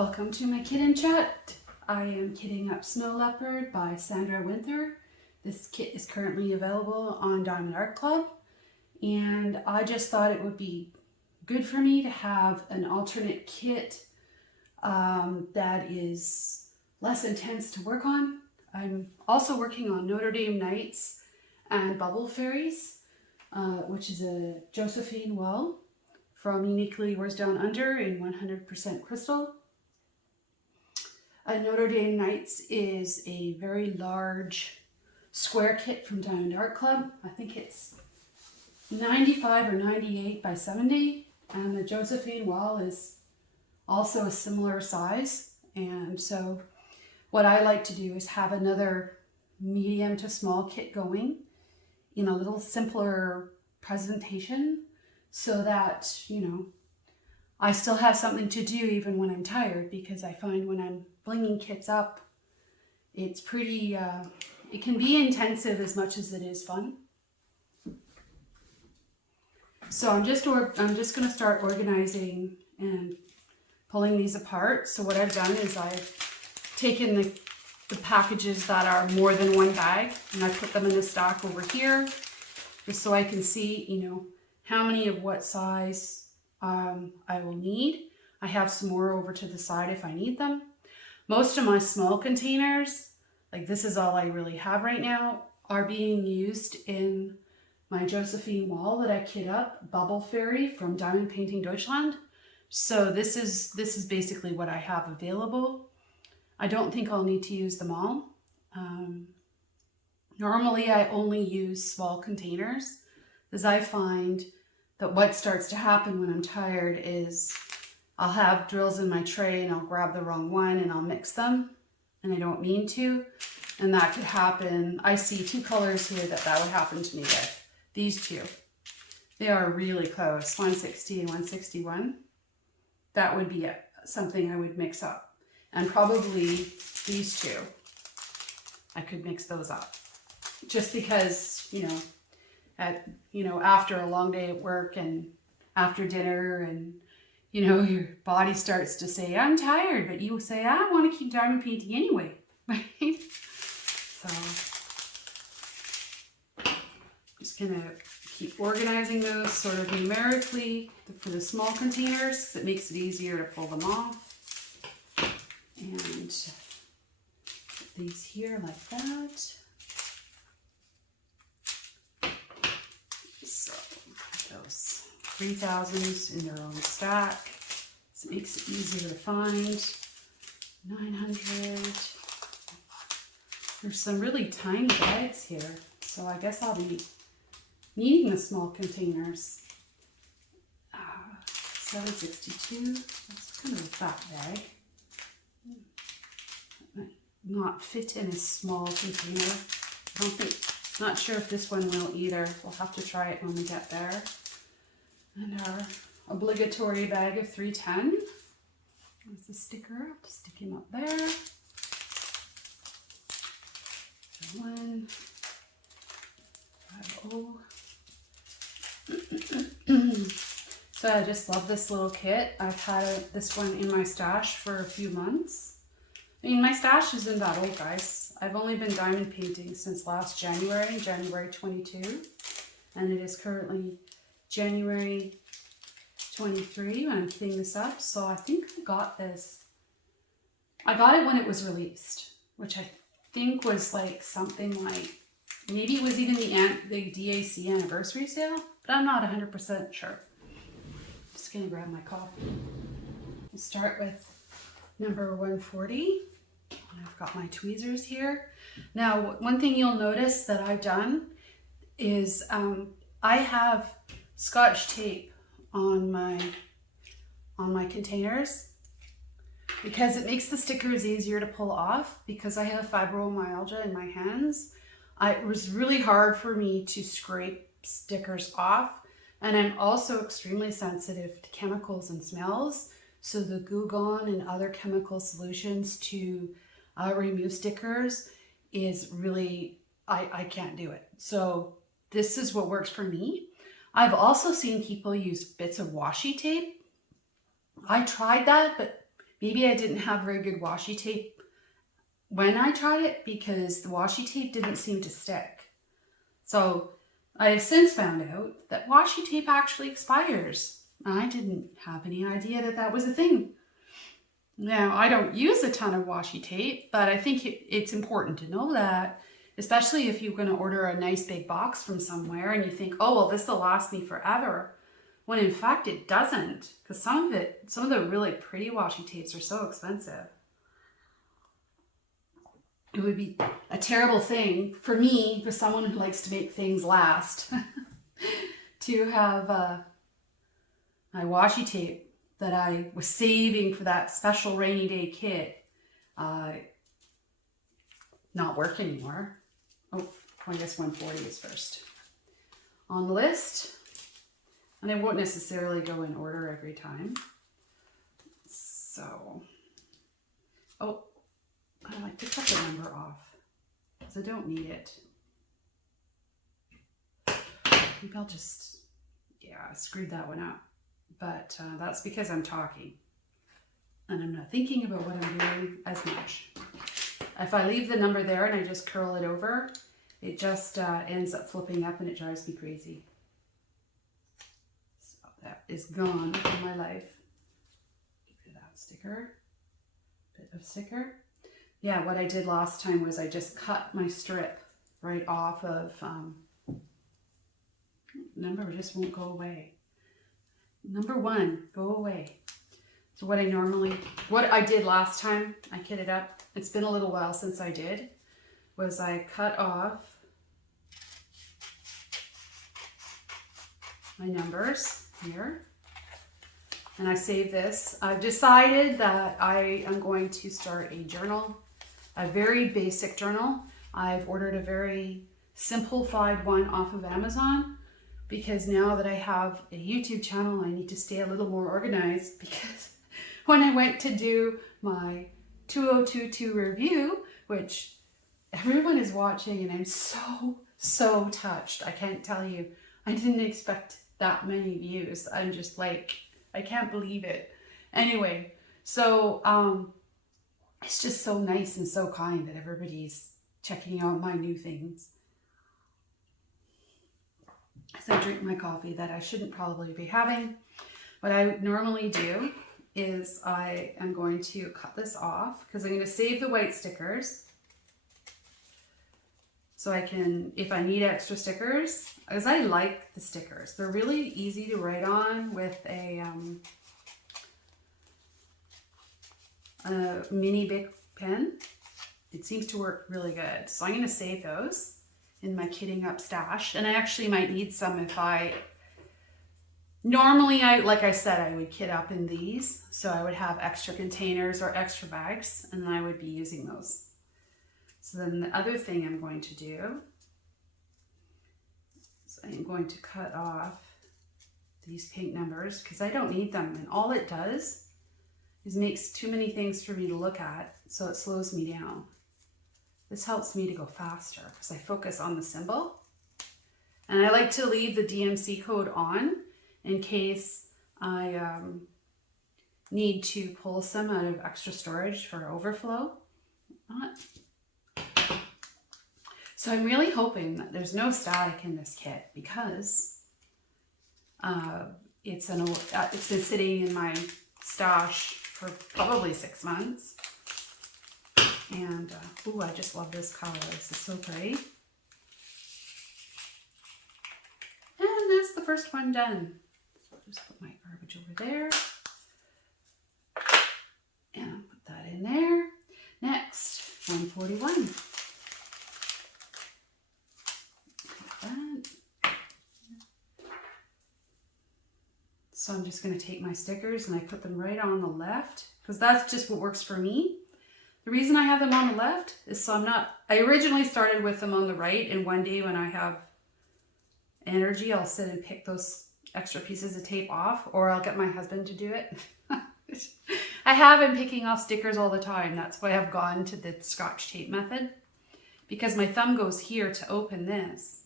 Welcome to my kit and chat. I am kitting up Snow Leopard by Sandra Winther. This kit is currently available on Diamond Art Club, and I just thought it would be good for me to have an alternate kit that is less intense to work on. I'm also working on Notre Dame Knights and Bubble Fairies, which is a Josephine well from Uniquely Yours Down Under in 100% crystal. A Notre Dame Knights is a very large square kit from Diamond Art Club. I think it's 95 or 98 by 70, and the Josephine well is also a similar size. And so what I like to do is have another medium to small kit going in a little simpler presentation so that, you know, I still have something to do even when I'm tired, because I find when I'm blinging kits up, it's pretty, it can be intensive as much as it is fun. So I'm just going to start organizing and pulling these apart. So what I've done is I've taken the packages that are more than one bag, and I put them in a stack over here, just so I can see, you know, how many of what size I will need. I have some more over to the side if I need them. Most of my small containers, like this is all I really have right now, are being used in my Josephine wall that I kit up, Bubble Fairy from Diamond Painting Deutschland. So this is basically what I have available. I don't think I'll need to use them all. Normally I only use small containers, because I find that what starts to happen when I'm tired is I'll have drills in my tray and I'll grab the wrong one and I'll mix them, and I don't mean to. And that could happen. I see two colors here that would happen to me with. These two. They are really close, 160 and 161. That would be something I would mix up. And probably these two. I could mix those up. Just because, after a long day at work and after dinner, and your body starts to say, I'm tired, but you say, I want to keep diamond painting anyway, right? So just gonna keep organizing those sort of numerically for the small containers, because it makes it easier to pull them off. And put these here like that. So those 3000s in their own stack. So it makes it easier to find. 900. There's some really tiny bags here, so I guess I'll be needing the small containers. 762. That's kind of a fat bag. That might not fit in a small container. Not sure if this one will either. We'll have to try it when we get there. And our obligatory bag of 310. There's the sticker. I'll stick him up there. One. 50. So I just love this little kit. I've had this one in my stash for a few months. I mean, my stash isn't that old, guys. I've only been diamond painting since last January 22, and it is currently January 23 when I'm kitting this up. So I think I got this. I got it when it was released, which I think was like something like, maybe it was even the DAC anniversary sale, but I'm not 100% sure. I'm just gonna grab my coffee. We'll start with number 140. I've got my tweezers here. Now, one thing you'll notice that I've done is I have Scotch tape on my containers, because it makes the stickers easier to pull off. Because I have fibromyalgia in my hands, it was really hard for me to scrape stickers off, and I'm also extremely sensitive to chemicals and smells. So the Goo Gone and other chemical solutions to remove stickers is really, I can't do it. So this is what works for me. I've also seen people use bits of washi tape. I tried that, but maybe I didn't have very good washi tape when I tried it because the washi tape didn't seem to stick. So I have since found out that washi tape actually expires. I didn't have any idea that that was a thing. Now, I don't use a ton of washi tape, but I think it's important to know that, especially if you're going to order a nice big box from somewhere and you think, oh, well, this will last me forever. When in fact it doesn't, because some of the really pretty washi tapes are so expensive. It would be a terrible thing for me, for someone who likes to make things last, to have my washi tape that I was saving for that special rainy day kit not work anymore. Oh, I guess 140 is first on the list. And I won't necessarily go in order every time. So, oh, I took that number off because I don't need it. Maybe I'll just, yeah, I screwed that one up. But that's because I'm talking and I'm not thinking about what I'm doing as much. If I leave the number there and I just curl it over, it just ends up flipping up and it drives me crazy. So that is gone from my life. Get rid of that sticker. Bit of sticker. Yeah, what I did last time was I just cut my strip right off of, number just won't go away. Number 1, go away. So what I did last time I kitted up, it's been a little while since I did, was I cut off my numbers here. And I saved this. I've decided that I am going to start a journal, a very basic journal. I've ordered a very simplified one off of Amazon because now that I have a YouTube channel, I need to stay a little more organized because when I went to do my 2022 review, which everyone is watching and I'm so touched. I can't tell you. I didn't expect that many views. I'm just like, I can't believe it. Anyway, so it's just so nice and so kind that everybody's checking out my new things. As I drink my coffee that I shouldn't probably be having, what I normally do is I am going to cut this off because I'm going to save the white stickers. So I can, if I need extra stickers, because I like the stickers. They're really easy to write on with a mini Bic pen. It seems to work really good. So I'm going to save those in my kitting up stash. And I actually might need some if normally like I said, I would kit up in these. So I would have extra containers or extra bags and I would be using those. So then the other thing I'm going to do is I'm going to cut off these pink numbers because I don't need them. And all it does is makes too many things for me to look at. So it slows me down. This helps me to go faster because I focus on the symbol. And I like to leave the DMC code on in case I need to pull some out of extra storage for overflow. So I'm really hoping that there's no static in this kit because it's been sitting in my stash for probably 6 months. And, ooh, I just love this color. This is so pretty. And that's the first one done. So I'll just put my garbage over there. And I'll put that in there. Next, 141. So I'm just going to take my stickers and I put them right on the left because that's just what works for me. The reason I have them on the left is so I originally started with them on the right, and one day when I have energy, I'll sit and pick those extra pieces of tape off, or I'll get my husband to do it. I have him picking off stickers all the time. That's why I've gone to the Scotch tape method, because my thumb goes here to open this,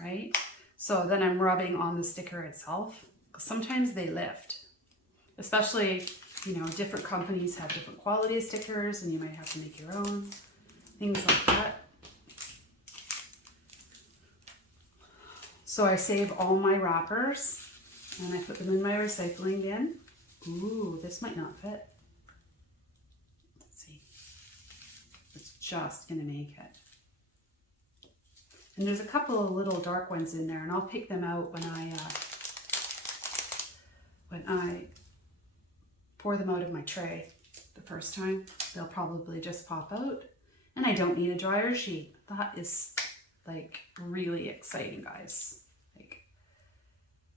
right? So then I'm rubbing on the sticker itself. Sometimes they lift, especially you know, different companies have different quality of stickers and you might have to make your own, things like that. So I save all my wrappers and I put them in my recycling bin. Ooh, this might not fit. Let's see. It's just gonna make it. And there's a couple of little dark ones in there, and I'll pick them out when I pour them out of my tray the first time. They'll probably just pop out, and I don't need a dryer sheet. That is like really exciting, guys. Like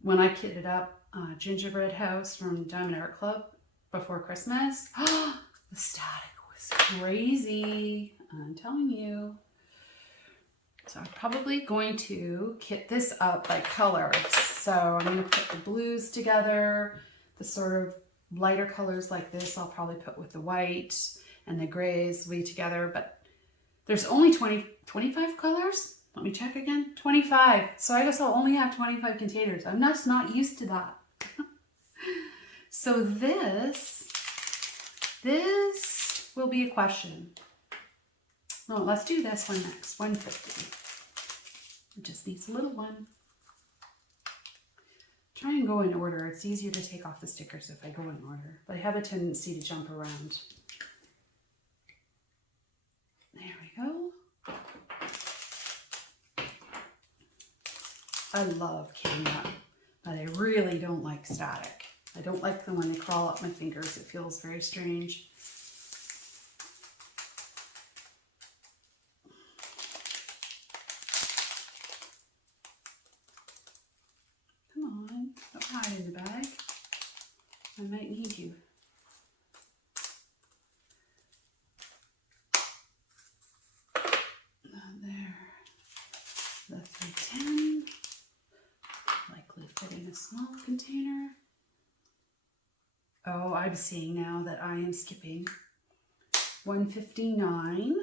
when I kitted up Gingerbread House from Diamond Art Club before Christmas, the static was crazy. I'm telling you. So I'm probably going to kit this up by color. So I'm going to put the blues together, the sort of lighter colors like this I'll probably put with the white, and the grays will be together. But there's only 25 colors. Let me check again. 25. So I guess I'll only have 25 containers. I'm just not used to that. So this will be a question. No, let's do this one next. 150. Just needs a little one. Try and go in order. It's easier to take off the stickers if I go in order, but I have a tendency to jump around. There we go. I love kitting up, but I really don't like static. I don't like them when they crawl up my fingers. It feels very strange. Don't hide in the bag. I might need you. There. The 310. Likely fit in a small container. Oh, I'm seeing now that I am skipping 159.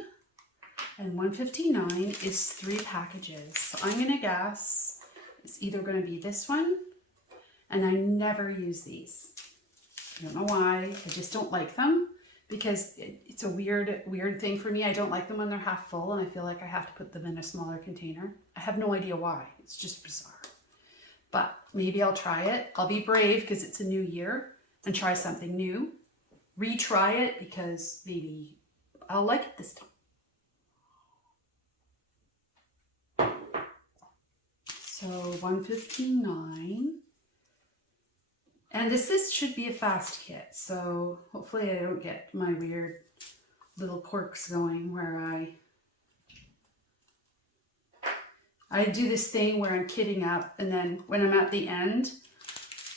And 159 is 3 packages. So I'm going to guess it's either going to be this one. And I never use these. I don't know why. I just don't like them because it's a weird thing for me. I don't like them when they're half full and I feel like I have to put them in a smaller container. I have no idea why. It's just bizarre. But maybe I'll try it. I'll be brave because it's a new year and try something new. Retry it because maybe I'll like it this time. So 159. And this should be a fast kit, so hopefully I don't get my weird little quirks going where I do this thing where I'm kitting up, and then when I'm at the end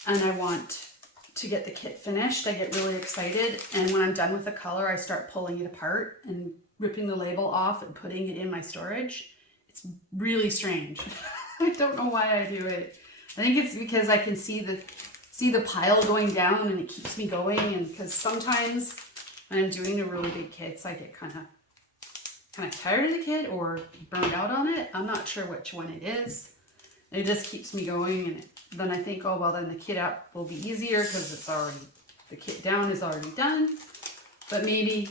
and I want to get the kit finished, I get really excited, and when I'm done with the color, I start pulling it apart and ripping the label off and putting it in my storage. It's really strange. I don't know why I do it. I think it's because I can see the pile going down and it keeps me going, and because sometimes when I'm doing the really big kits I get kind of tired of the kit or burned out on it. I'm not sure which one it is. It just keeps me going, and then I think, oh well, then the kit up will be easier because the kit down is already done. But maybe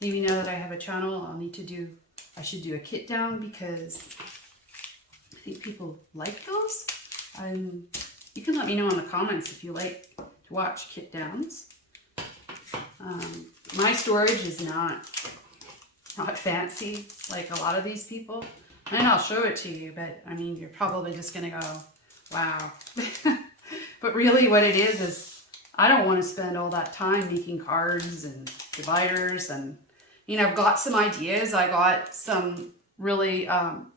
now that I have a channel, I should do a kit down because I think people like those. You can let me know in the comments if you like to watch kit downs. My storage is not fancy like a lot of these people. And I'll show it to you, but I mean, you're probably just going to go, wow. But really what it is I don't want to spend all that time making cards and dividers. And, you know, I've got some ideas. I got some really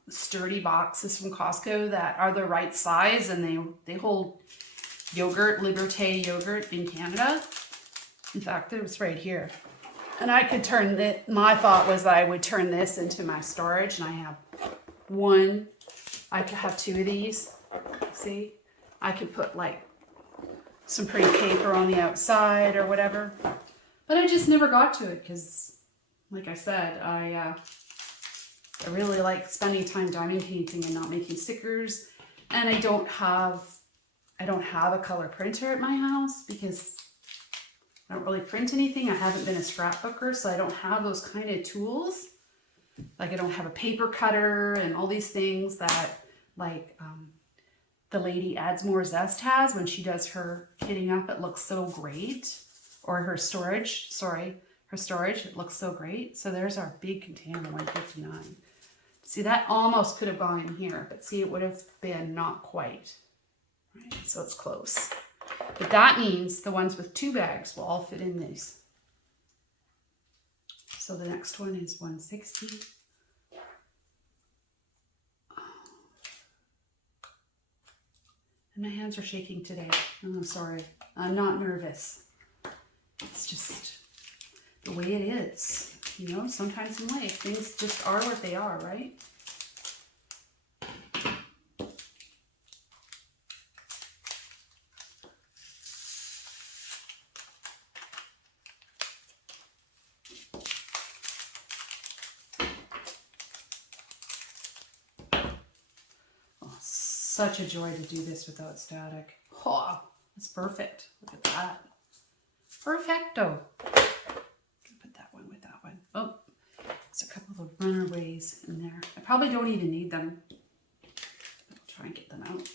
sturdy boxes from Costco that are the right size, and they hold yogurt, Liberté yogurt in Canada. In fact, it was right here. And I could turn it, my thought was that I would turn this into my storage, and I have one, I could have 2 of these, see? I could put like some pretty paper on the outside or whatever. But I just never got to it because, like I said, I really like spending time diamond painting and not making stickers. And I don't have a color printer at my house because I don't really print anything. I haven't been a scrapbooker, so I don't have those kind of tools. Like I don't have a paper cutter and all these things that like the lady Adds More Zest has when she does her kitting up. It looks so great. Or her storage, sorry, her storage, it looks so great. So there's our big container, 159. See, that almost could have gone in here, but see, it would have been not quite. Right, so it's close. But that means the ones with 2 bags will all fit in these. So the next one is 160. And my hands are shaking today. Oh, I'm sorry. I'm not nervous. It's just the way it is. You know, sometimes in life, things just are what they are, right? Oh, such a joy to do this without static. Oh, that's perfect. Look at that. Perfecto. Put that one with that one. Oh, there's a couple of runaways in there. I probably don't even need them. I'll try and get them out.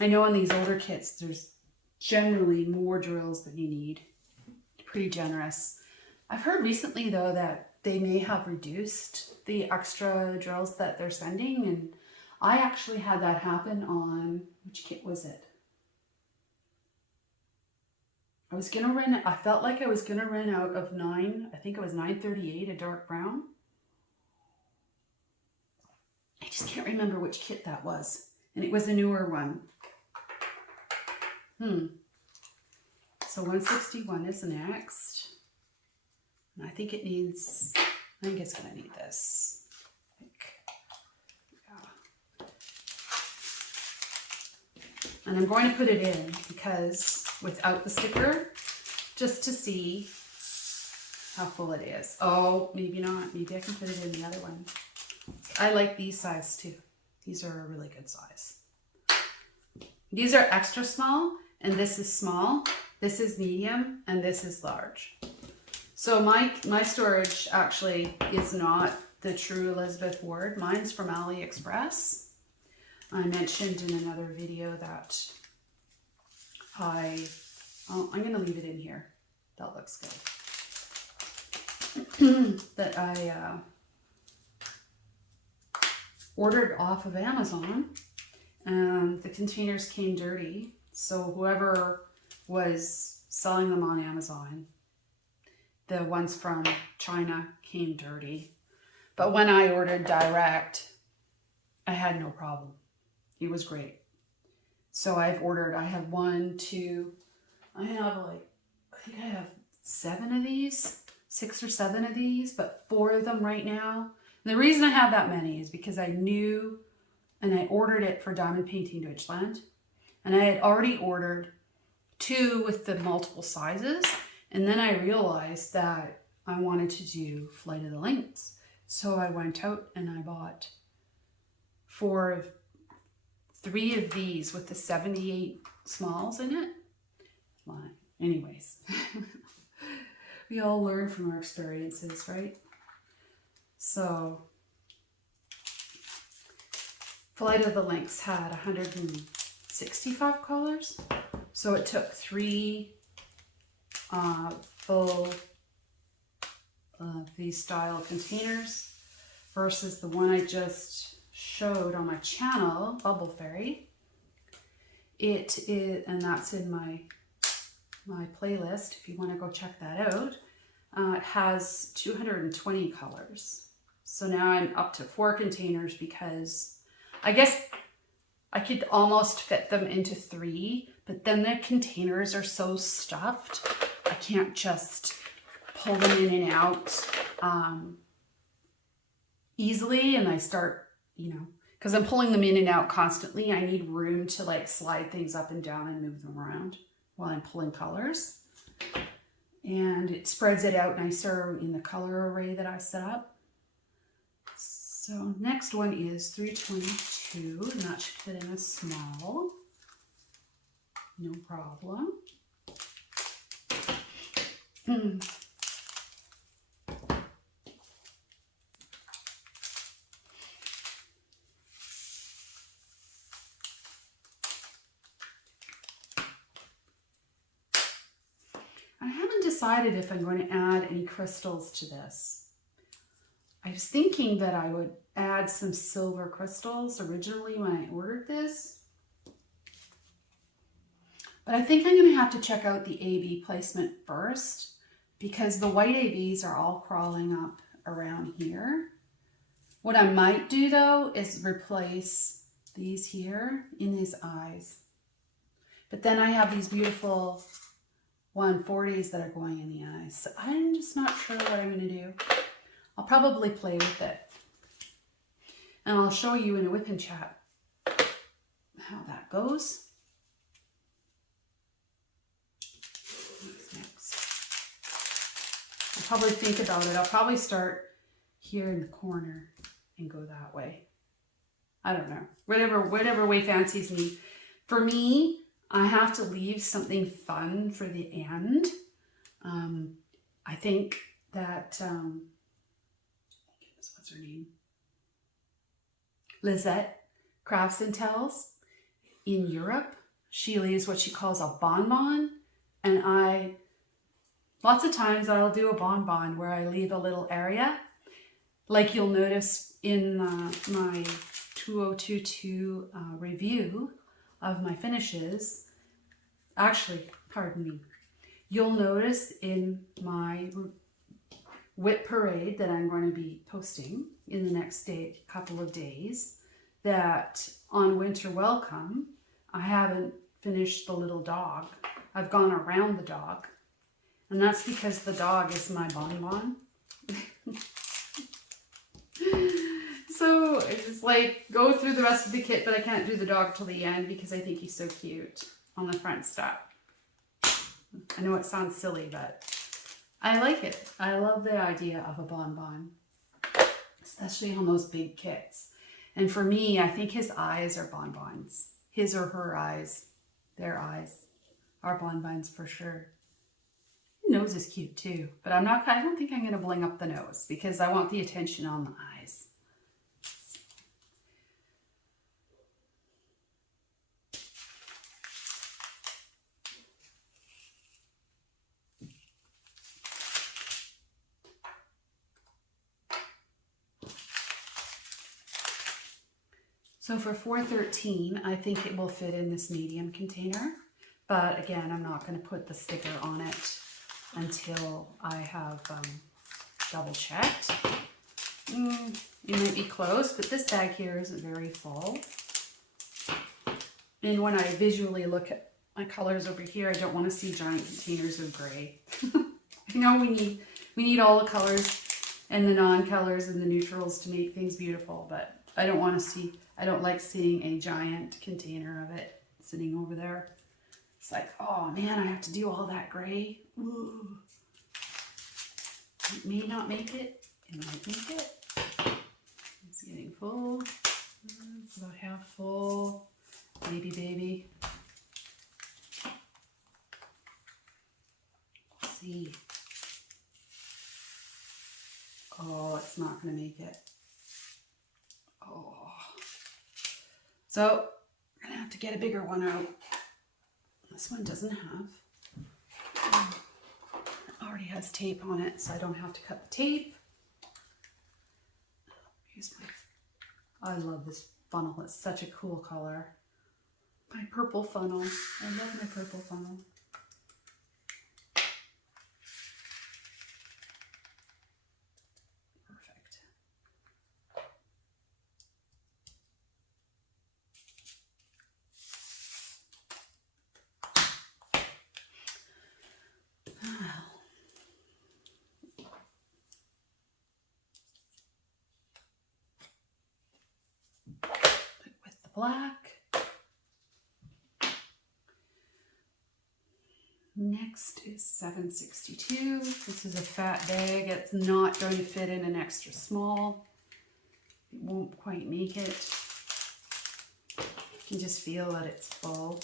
I know in these older kits, there's generally more drills than you need. Pretty generous. I've heard recently though that they may have reduced the extra drills that they're sending, and I actually had that happen on, which kit was it? I felt like I was gonna run out of 9, I think it was 938, a dark brown. I just can't remember which kit that was. And it was a newer one. So 161 is next. And I think it's gonna need this. And I'm going to put it in because without the sticker, just to see how full it is. Oh, maybe not. Maybe I can put it in the other one. I like these size too. These are a really good size. These are extra small, and this is small. This is medium, and this is large. So my storage actually is not the true Elizabeth Ward. Mine's from AliExpress. I mentioned in another video that I'm going to leave it in here. That looks good. That I ordered off of Amazon, and the containers came dirty. So whoever was selling them on Amazon, the ones from China came dirty. But when I ordered direct, I had no problem. It was great. So I have 7 of these, 6 or 7 of these, but 4 of them right now. And the reason I have that many is because I knew, and I ordered it for Diamond Painting Deutschland, and I had already ordered 2 with the multiple sizes, and then I realized that I wanted to do Flight of the Lynx. So I went out and I bought 3 of these with the 78 smalls in it. Anyways, we all learn from our experiences, right? So Flight of the Lynx had 165 colors. So it took 3 full these style containers versus the one I just showed on my channel, Bubble Fairy. It is, and that's in my playlist if you want to go check that out. It has 220 colors. So now I'm up to 4 containers because I guess I could almost fit them into 3, but then the containers are so stuffed, I can't just pull them in and out easily, and I start, because I'm pulling them in and out constantly, I need room to like slide things up and down and move them around while I'm pulling colors. And it spreads it out nicer in the color array that I set up. So next one is 322, and that should fit in a small. No problem. I haven't decided if I'm going to add any crystals to this. I was thinking that I would add some silver crystals originally when I ordered this. But I think I'm going to have to check out the AB placement first because the white ABs are all crawling up around here. What I might do though is replace these here in his eyes. But then I have these beautiful 140s that are going in the eyes. So I'm just not sure what I'm going to do. I'll probably play with it. And I'll show you in a whip and chat how that goes. I'll probably think about it. I'll probably start here in the corner and go that way. I don't know. Whatever way fancies me. For me, I have to leave something fun for the end. I think that, what's her name? Lisette Crafts and Tells in Europe. She leaves what she calls a bonbon. And lots of times I'll do a bonbon where I leave a little area. Like you'll notice in my 2022 review of my finishes. Actually, pardon me. You'll notice in my whip parade that I'm going to be posting in the next couple of days that on Winter Welcome, I haven't finished the little dog. I've gone around the dog. And that's because the dog is my bonbon. So it's like go through the rest of the kit, but I can't do the dog till the end because I think he's so cute on the front strap. I know it sounds silly, but I like it. I love the idea of a bonbon, especially on those big kits. And for me, I think his eyes are bonbons. His or her eyes, their eyes are bonbons for sure. The nose is cute too, but I don't think I'm going to bling up the nose because I want the attention on the eyes. So for 413, I think it will fit in this medium container. But again, I'm not going to put the sticker on it until I have double checked. It might be close, but this bag here isn't very full. And when I visually look at my colors over here, I don't want to see giant containers of gray. I know we need all the colors and the non-colors and the neutrals to make things beautiful, but I don't like seeing a giant container of it sitting over there. It's like, oh man, I have to do all that gray. Ooh. It may not make it. It might make it. It's getting full. It's about half full. Baby. Let's see. Oh, it's not going to make it. Oh. So, we're going to have to get a bigger one out. This one doesn't have. It already has tape on it, so I don't have to cut the tape. I love this funnel. It's such a cool color. My purple funnel. I love my purple funnel. Perfect. With the black. Next is 762. This is a fat bag. It's not going to fit in an extra small. It won't quite make it. You can just feel that it's full.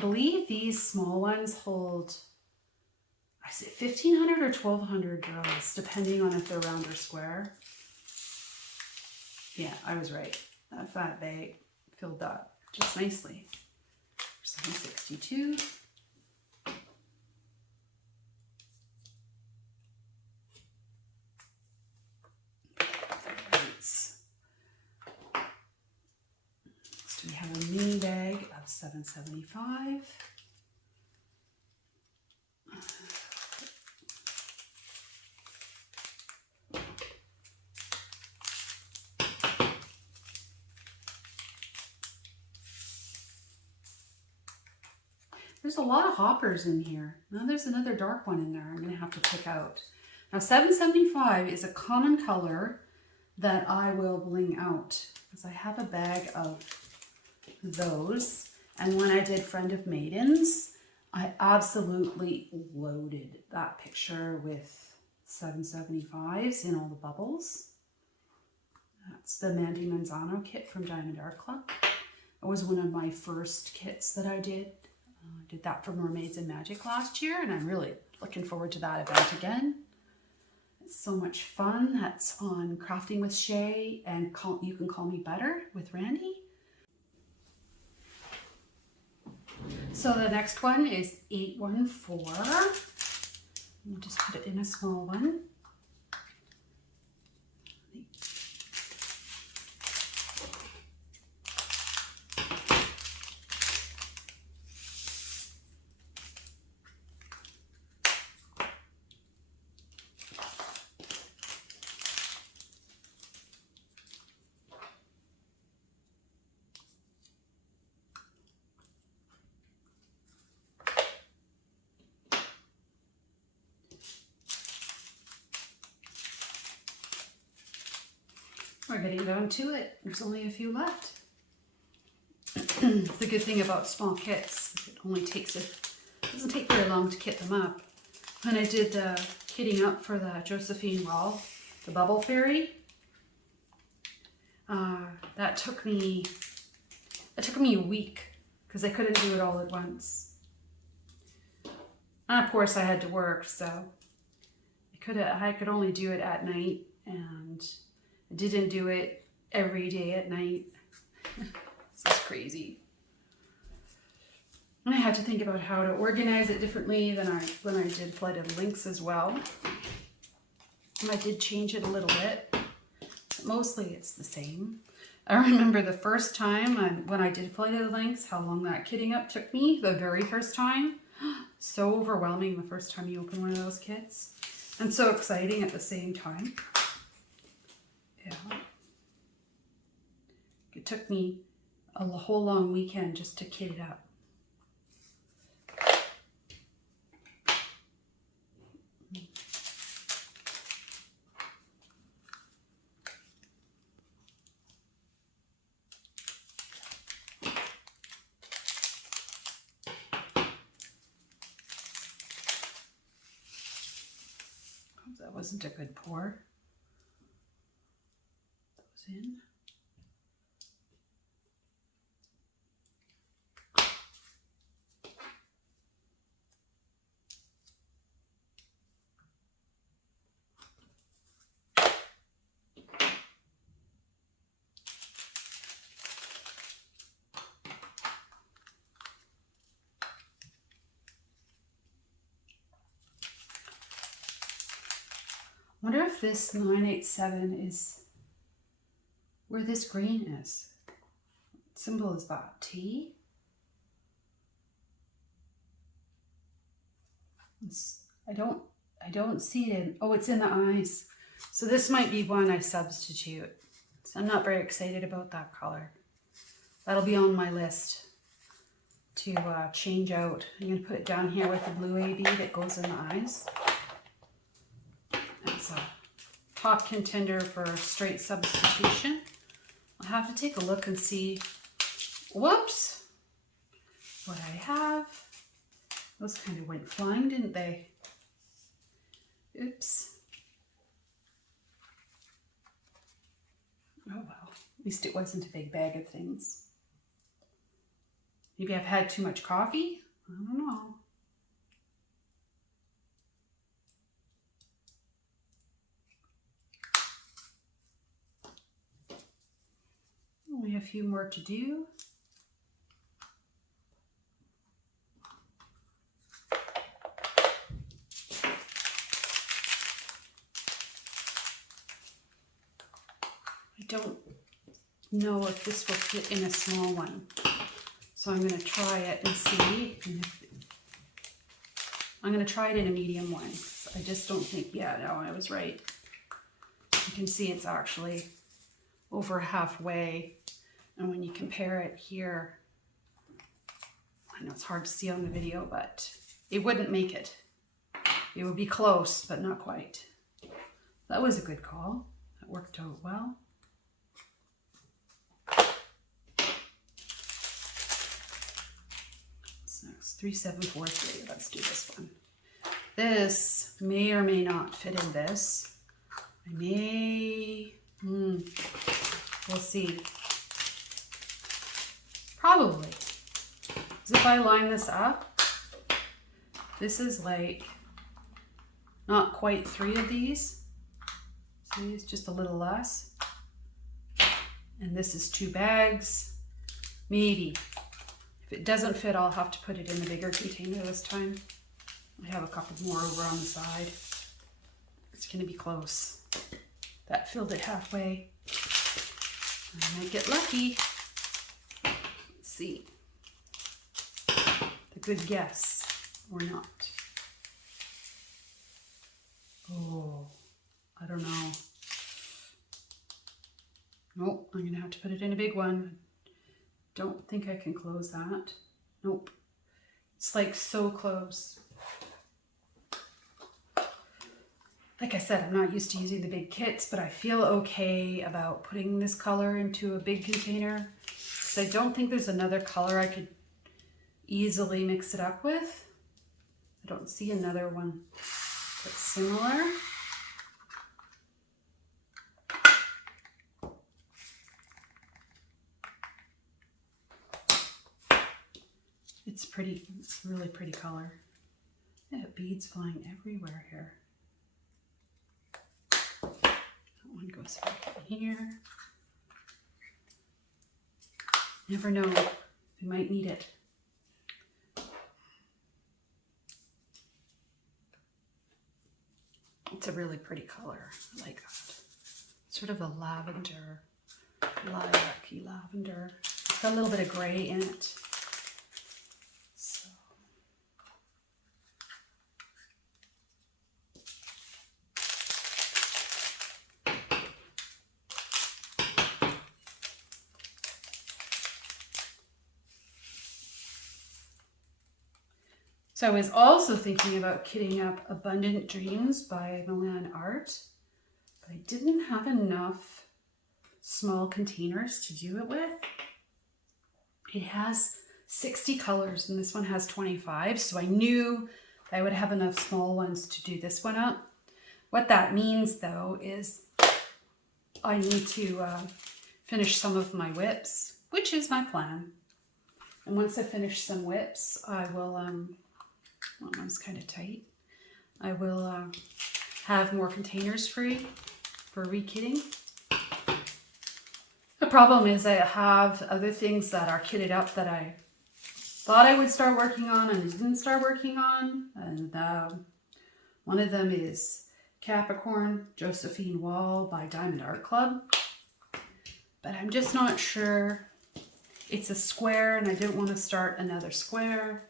believe these small ones hold, I say 1,500 or 1,200 girls, depending on if they're round or square. Yeah, I was right. That fat bag filled up just nicely. 762. So we have a mini bag of 775. There's a lot of hoppers in here. Now there's another dark one in there I'm going to have to pick out. Now 775 is a common color that I will bling out because I have a bag of those. And when I did Friend of Maidens, I absolutely loaded that picture with 775s in all the bubbles. That's the Mandy Manzano kit from Diamond Art Club. It was one of my first kits that I did. I did that for Mermaids and Magic last year, and I'm really looking forward to that event again. It's so much fun. That's on Crafting with Shay and You Can Call Me Butter with Randy. So the next one is 814. I'll just put it in a small one. We're getting down to it. There's only a few left. The good thing about small kits, it doesn't take very long to kit them up. When I did the kitting up for the Josephine Wall, the Bubble Fairy, that took me a week because I couldn't do it all at once. And of course I had to work, so I could only do it at night, and I didn't do it every day at night. This is crazy. And I had to think about how to organize it differently than when I did Flooded Links as well. And I did change it a little bit, but mostly it's the same. I remember the first time when I did Flooded Links, how long that kitting up took me the very first time. So overwhelming the first time you open one of those kits. And so exciting at the same time. Yeah. It took me a whole long weekend just to kit it up. That wasn't a good pour. Those in. I wonder if this 987 is where this green is. What symbol is that? T? I don't see it in, oh, it's in the eyes. So this might be one I substitute. So I'm not very excited about that color. That'll be on my list to change out. I'm going to put it down here with the blue AB that goes in the eyes. That's a top contender for straight substitution. I'll have to take a look and see, whoops, what I have. Those kind of went flying, didn't they? Oops. Oh well, at least it wasn't a big bag of things. Maybe I've had too much coffee. I don't know. Only a few more to do. I don't know if this will fit in a small one, so I'm going to try it and see. I'm going to try it in a medium one. I just don't think, yeah, no, I was right. You can see it's actually over halfway, and when you compare it here, I know it's hard to see on the video, but it wouldn't make it. It would be close, but not quite. That was a good call. That worked out well. What's next? 3743. Let's do this one. This may or may not fit in this. I may, we'll see. Probably. Because if I line this up, this is like not quite 3 of these. See, it's just a little less. And this is 2 bags. Maybe. If it doesn't fit, I'll have to put it in a bigger container this time. I have a couple more over on the side. It's going to be close. That filled it halfway. I might get lucky. Let's see. A good guess or not. Oh, I don't know. Nope, I'm going to have to put it in a big one. Don't think I can close that. Nope. It's like so close. Like I said, I'm not used to using the big kits, but I feel okay about putting this color into a big container. So I don't think there's another color I could easily mix it up with. I don't see another one that's similar. It's pretty, it's a really pretty color. Yeah, beads flying everywhere here. That one goes back in here. Never know, we might need it. It's a really pretty color, I like that. Sort of a lavender, lilac-y lavender. It's got a little bit of gray in it. So I was also thinking about kitting up Abundant Dreams by Milan Art, but I didn't have enough small containers to do it with. It has 60 colors and this one has 25, so I knew I would have enough small ones to do this one up. What that means though is I need to finish some of my whips, which is my plan. And once I finish some whips, I will, well, that was kind of tight. I will have more containers free for rekitting. The problem is I have other things that are kitted up that I thought I would start working on and didn't start working on. And one of them is Capricorn Josephine Wall by Diamond Art Club. But I'm just not sure. It's a square and I didn't want to start another square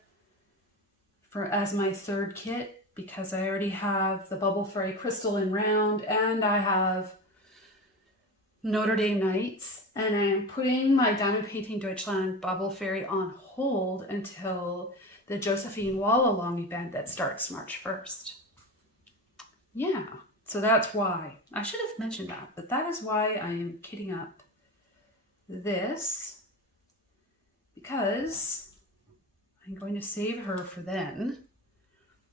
as my third kit because I already have the Bubble Fairy Crystal in round and I have Notre Dame Nights, and I am putting my Diamond Painting Deutschland Bubble Fairy on hold until the Josephine Wall Along event that starts March 1st. Yeah, so that's why. I should have mentioned that, but that is why I am kitting up this, because I'm going to save her for then,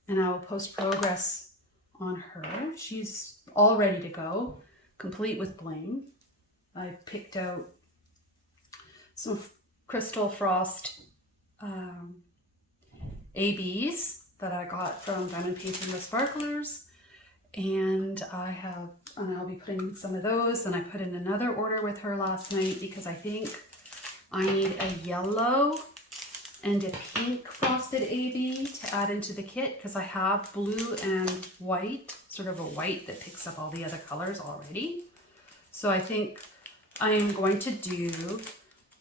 and I will post progress on her. She's all ready to go, complete with bling. I've picked out some Crystal Frost ABs that I got from Diamond Painting with Sparklers. And I'll be putting some of those, and I put in another order with her last night because I think I need a yellow and a pink frosted AB to add into the kit because I have blue and white, sort of a white that picks up all the other colors already. So I think I am going to do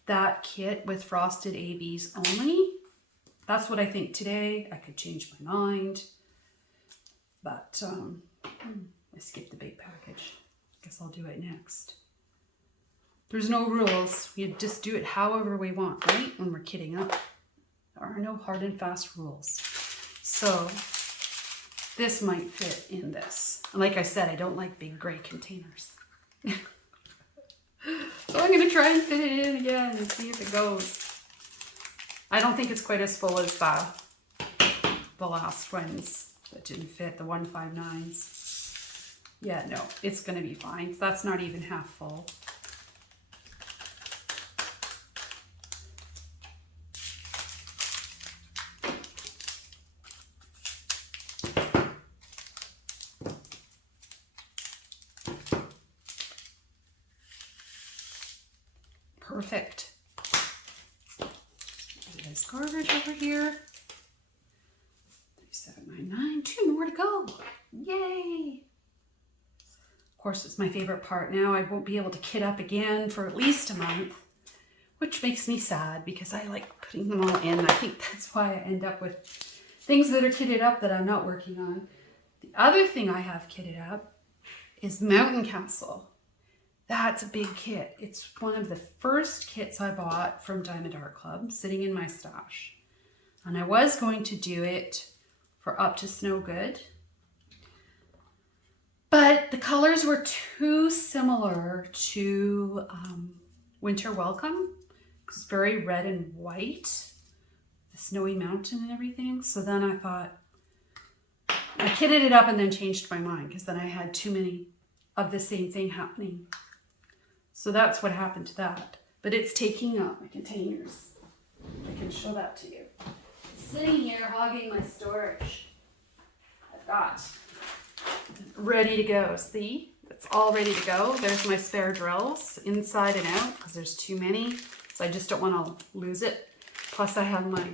that kit with frosted ABs only. That's what I think today. I could change my mind, but I skipped the big package. Guess I'll do it next. There's no rules. We just do it however we want, right? When we're kitting up. There are no hard and fast rules. So this might fit in this. And like I said, I don't like big gray containers. So I'm gonna try and fit it in again and see if it goes. I don't think it's quite as full as the last ones that didn't fit, the 159s. Yeah, no, it's gonna be fine. That's not even half full. Perfect. There's garbage over here. 37.99. 2 more to go. Yay! Of course, it's my favorite part now. I won't be able to kit up again for at least a month, which makes me sad because I like putting them all in. I think that's why I end up with things that are kitted up that I'm not working on. The other thing I have kitted up is Mountain Castle. That's a big kit. It's one of the first kits I bought from Diamond Art Club, sitting in my stash. And I was going to do it for Up to Snow Good, but the colors were too similar to Winter Welcome. It's very red and white, the snowy mountain and everything. So then I thought, I kitted it up and then changed my mind because then I had too many of the same thing happening. So that's what happened to that. But it's taking up my containers. I can show that to you. It's sitting here hogging my storage. I've got ready to go. See? It's all ready to go. There's my spare drills inside and out because there's too many. So I just don't want to lose it. Plus I have my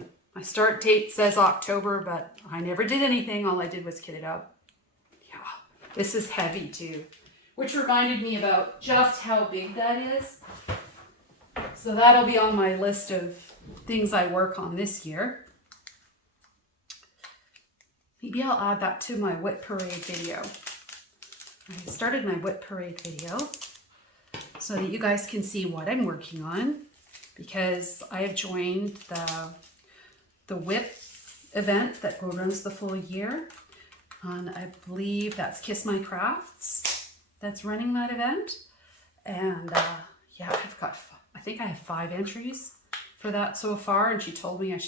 start date says October, but I never did anything. All I did was kit it up. Yeah, this is heavy too. Which reminded me about just how big that is. So that'll be on my list of things I work on this year. Maybe I'll add that to my Whip Parade video. I started my Whip Parade video so that you guys can see what I'm working on, because I have joined the Whip event that runs the full year. And I believe that's Kiss My Crafts that's running that event. And yeah, I think I have 5 entries for that so far, and she told me I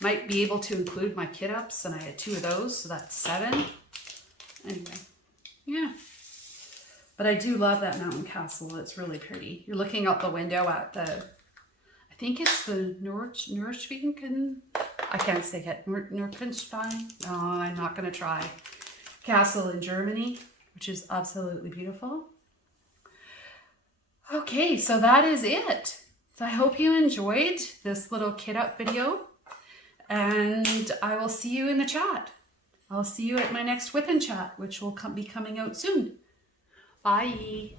might be able to include my kit ups, and I had 2 of those, so that's 7. Anyway, yeah. But I do love that mountain castle. It's really pretty. You're looking out the window at I think it's the Nürnberg. I can't say it. Nürnbergstein. No, I'm not going to try. Castle in Germany, which is absolutely beautiful. Okay, so that is it. So I hope you enjoyed this little kit up video, and I will see you in the chat. I'll see you at my next Whip and Chat, which will be coming out soon. Bye.